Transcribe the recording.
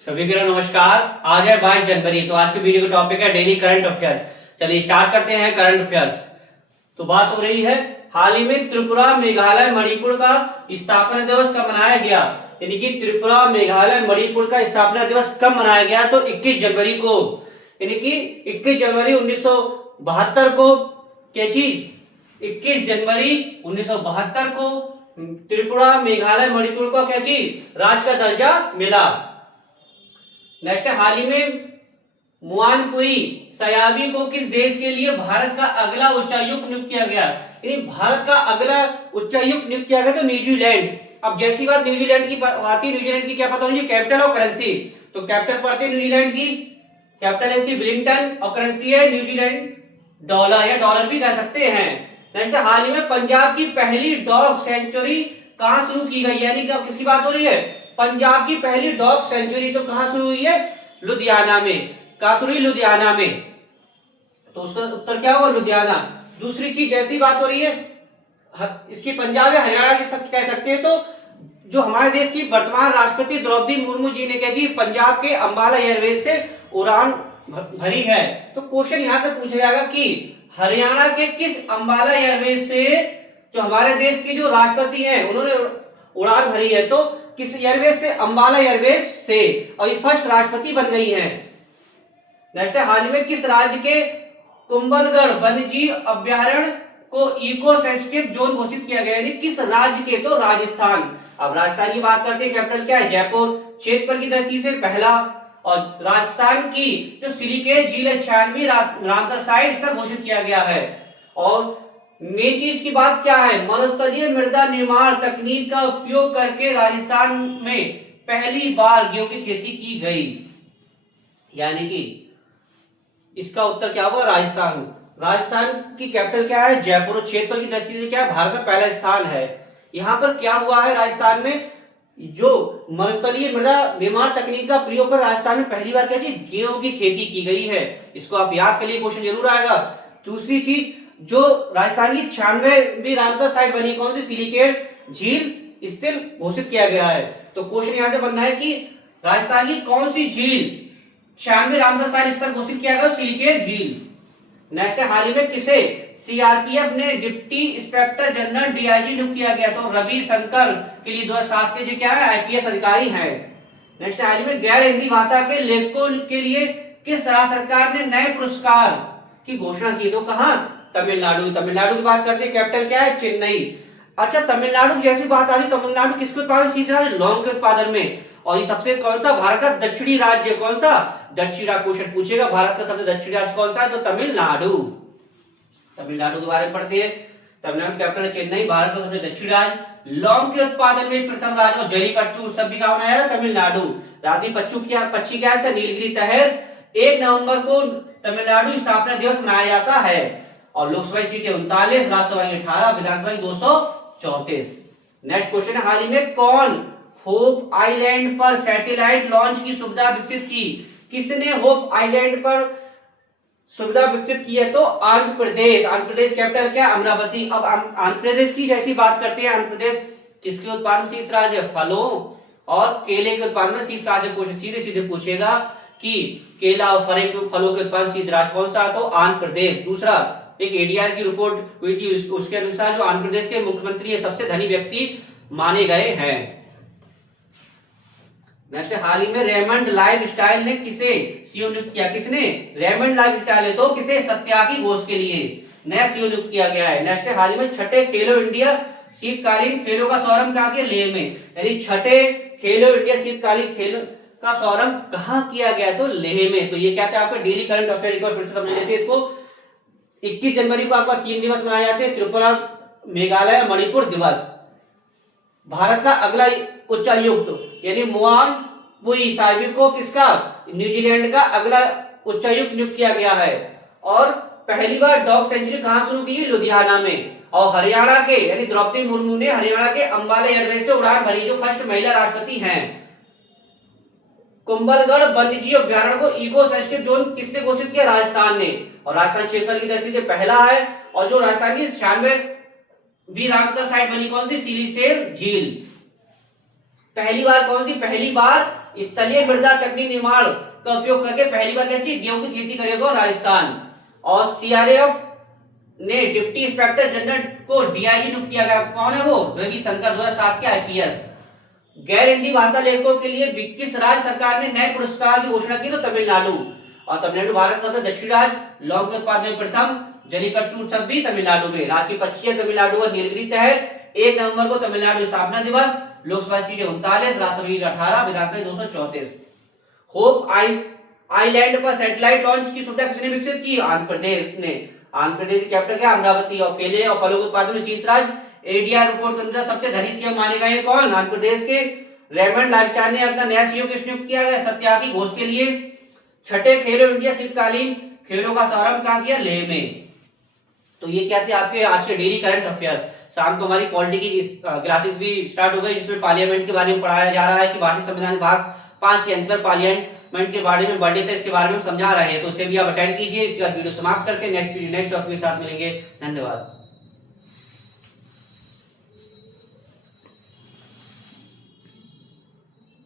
सभी को नमस्कार। आज है 22 जनवरी। तो आज के वीडियो का टॉपिक है डेली करंट अफेयर्स। चलिए स्टार्ट करते हैं करंट अफेयर्स। तो बात हो रही है हाल ही में त्रिपुरा मेघालय मणिपुर का स्थापना दिवस कब मनाया गया। यानी कि त्रिपुरा मेघालय मणिपुर का स्थापना दिवस कब मनाया गया, तो 21 जनवरी को। यानी कि 21 जनवरी 1972 को क्या चीज 21 जनवरी 1972 को त्रिपुरा मेघालय मणिपुर को क्या चीज राज्य का दर्जा मिला। नेक्स्ट है हाल ही में मुआनपुई सयाबी को किस देश के लिए भारत का अगला उच्चायुक्त नियुक्त किया गया। यानी भारत का अगला उच्चायुक्त नियुक्त किया गया तो न्यूजीलैंड। अब जैसी बात न्यूजीलैंड की आती है, न्यूजीलैंड की क्या पता होगी, कैपिटल और करेंसी। तो कैपिटल पढ़ते हैं न्यूजीलैंड की, कैपिटल है वेलिंगटन और करेंसी है न्यूजीलैंड डॉलर या डॉलर भी कह सकते हैं। नेक्स्ट हाल ही में पंजाब की पहली डॉग सेंचुरी कहां शुरू की गई। यानी कि अब किसकी बात हो रही है, पंजाब की पहली डॉग सेंचुरी तो कहां शुरू हुई है, लुधियाना में। कहां शुरू हुई, लुधियाना में। तो उसका उत्तर क्या होगा, लुधियाना। दूसरी चीज जैसी बात हो रही है इसकी पंजाब या हरियाणा की सब कह सकते हैं। तो जो हमारे देश की वर्तमान राष्ट्रपति द्रौपदी मुर्मू जी ने क्या जी पंजाब के अंबाला एयरवेज से उड़ान भरी है। तो क्वेश्चन यहां से पूछा जाएगा कि हरियाणा के किस अंबाला एयरवेज से जो हमारे देश की जो राष्ट्रपति हैं उन्होंने उड़ान भरी है, तो किस एयरवेज से, अंबाला एयरवेज से, और ये फर्स्ट राष्ट्रपति बन गई हैं। नेक्स्ट है हाल ही में किस राज्य के कुंभलगढ़ वन्यजीव अभ्यारण्य को इको सेंसिटिव जोन घोषित किया गया। यानी किस राज्य के, तो राजस्थान। अब राजस्थान की बात करते हैं, कैपिटल क्या है, जयपुर। क्षेत्रफल की दृष्टि से पहला, और राजस्थान की जो सिलिकेट झील है 96 रामसर साइट स्तर घोषित किया गया है। और मेन चीज की बात क्या है, मरुस्थलीय मृदा निर्माण तकनीक का उपयोग करके राजस्थान में पहली बार गेहूं की खेती की गई। यानी कि इसका उत्तर क्या होगा, राजस्थान। राजस्थान की कैपिटल क्या है, जयपुर। क्षेत्रफल की दृष्टि से क्या है, भारत में पहला स्थान है। यहां पर क्या हुआ है, राजस्थान में जो मरुस्थलीय मृदा निर्माण तकनीक का प्रयोग कर राजस्थान में पहली बार क्या चीज, गेहूं की खेती की गई है। इसको आप याद कर लिए, क्वेश्चन जरूर आएगा। दूसरी चीज, जो राजस्थान की 96वीं रामसर साइट बनी, कौन सी, सिलिकेट झील स्थिर घोषित किया गया है। तो क्वेश्चन यहां से बनना है कि राजस्थान की कौन सी झील 96 रामसर साइट स्तर घोषित किया गया, सिलिकेट झील। नेक्स्ट है हाल ही में किसे सीआरपीएफ ने डिप्टी इंस्पेक्टर जनरल डीआईजी नियुक्त किया गया। तो रवि शंकर के लिए 2007 के जो क्या है आईपीएस अधिकारी हैं। नेक्स्ट हाल ही में गैर हिंदी भाषा के लेखकों के लिए किस राज्य सरकार ने नए पुरस्कार की घोषणा की। तो कहां, तमिलनाडु। तमिलनाडु की बात करते हैं, कैपिटल क्या है, चेन्नई। अच्छा, तमिलनाडु की जैसी बात आती, तमिलनाडु किसके उत्पादन सीख रहा है, लौंग के उत्पादन में। और ये सबसे कौन सा भारत का दक्षिणी राज्य, कौन सा, दक्षिणी राज्य। क्वेश्चन पूछेगा भारत का सबसे दक्षिणी राज्य कौन सा है, तो तमिलनाडु। तमिलनाडु के बारे में पढ़ते हैं। तमिलनाडु कैपिटल है चेन्नई, भारत का सबसे दक्षिणी राज्य। लौंग के उत्पादन में प्रथम राज्य और जलीकट्टू उत्सव भी कहाँ मनाया जाता है, तमिलनाडु। राष्ट्रीय पक्षी क्या है, नीलगिरी तहर। 1 नवंबर को तमिलनाडु स्थापना दिवस मनाया जाता है। और लोकसभा सीटें 39, राज्यसभा की 18, विधानसभा की 234। नेक्स्ट क्वेश्चन है हाल ही में कौन होप आइलैंड पर सैटेलाइट लॉन्च की सुविधा विकसित की। किसने होप आइलैंड पर सुविधा विकसित की है, तो आंध्र प्रदेश। आंध्र प्रदेश कैपिटल क्या, अमरावती। अब आंध्र प्रदेश की जैसी बात करते हैं, आंध्र प्रदेश किसके उत्पादन में शीर्ष राज्य है, फलों और केले के उत्पादन में शीर्ष राज्य। क्वेश्चन सीधे सीधे पूछेगा कि केला और फलों के उत्पादन शीर्ष राज्य कौन सा, तो आंध्र प्रदेश। दूसरा, एक एडीआर की रिपोर्ट हुई थी, उसके अनुसार जो आंध्र प्रदेश के मुख्यमंत्री सबसे धनी व्यक्ति माने गए हैं। नेक्स्ट हाल ही में रेमंड लाइफस्टाइल ने किसे सीईओ नियुक्त किया। किसने, रेमंड लाइफस्टाइल ने, तो किसे, सत्याग्रही घोष के लिए नया सीईओ नियुक्त किया गया है। नेक्स्ट हाल ही में छठे खेलो इंडिया शीतकालीन खेलों का शुभारंभ कहां किया, लेह में। यानी छठे खेलो इंडिया शीतकालीन खेलों का शुभारंभ कहां किया गया, तो लेह में। तो ये क्या था आपका डेली करंट अफेयर, एक बार फिर से समझ लेते हैं इसको। 21 जनवरी को आपका 3 दिवस मनाए जाते हैं, त्रिपुरा मेघालय मणिपुर दिवस। भारत का अगला उच्चायुक्त यानी मुआनपुई साहिब को किसका, न्यूजीलैंड का अगला उच्चायुक्त नियुक्त किया गया है। और पहली बार डॉग सेंचुरी कहां शुरू की, लुधियाना में। और हरियाणा के यानी द्रौपदी मुर्मू ने हरियाणा के अंबाला एयरवेज से उड़ान भरी, जो फर्स्ट महिला राष्ट्रपति हैं। कुंभलगढ़ वन्यजीव अभ्यारण्य को इको सेंसिटिव जोन किसने घोषित किया, राजस्थान ने। और राजस्थान क्षेत्रफल की दृष्टि से पहला है। और जो राजस्थान की 96वीं रामसर साइट बनी, कौन सी, सिलिकेट झील। पहली बार कौन सी? पहली बार स्थलीय मृदा तकनीक निर्माण का उपयोग करके पहली बार क्या चीज? गेहूं की खेती करेगा राजस्थान। और सीआरपीएफ ने डिप्टी इंस्पेक्टर जनरल को डीआईजी नियुक्त किया गया। कौन है वो? रविशंकर, 2007 के आईपीएस। गैर हिंदी भाषा लेखकों के लिए किस राज्य सरकार ने नए पुरस्कार की घोषणा की? तो तमिलनाडु। और तमिलनाडु भारत सबसे दक्षिण राज्य, लौंग के उत्पादन में प्रथम, जलीकट्टू उत्सव भी तमिलनाडु में। राज्य की पक्षी है तमिलनाडु और नीलगिरी तहर। 1 नवंबर को तमिलनाडु स्थापना दिवस। लोकसभा सीटें 39, राज्यसभा सीटें 18, विधानसभा 234। होप आइलैंड पर सैटेलाइट लॉन्च की सुविधा किसने विकसित की? आंध्र प्रदेश ने। आंध्र प्रदेश की कैपिटल क्या? अमरावती। और केले और फलों के उत्पादन में शीर्ष राज्य। एडीआर रिपोर्ट के अनुसार सबसे धनी सीएम माने गए कौन? आंध्र प्रदेश के। रेमंड लाइफस्टाइल ने अपना नया सीईओ किस नियुक्त किया गया? सत्याग्रही घोष के लिए। छठे खेलो इंडिया शीतकालीन खेलों का शुभारंभ कहां किया? लेह में। तो ये क्या थे आपके आज के डेली करंट अफेयर्स। शाम को हमारी पॉलिटी की क्लासेस भी स्टार्ट हो गई, जिसमें पार्लियामेंट के बारे में पढ़ाया जा रहा है कि भारतीय संविधान भाग 5 के अंदर पार्लियामेंट के बारे में बर्थडे था, इसके बारे में हम समझा रहे हैं। तो उसे भी आप अटेंड कीजिए। इसके बाद वीडियो समाप्त करते हैं। नेक्स्ट टॉपिक के साथ मिलेंगे। धन्यवाद।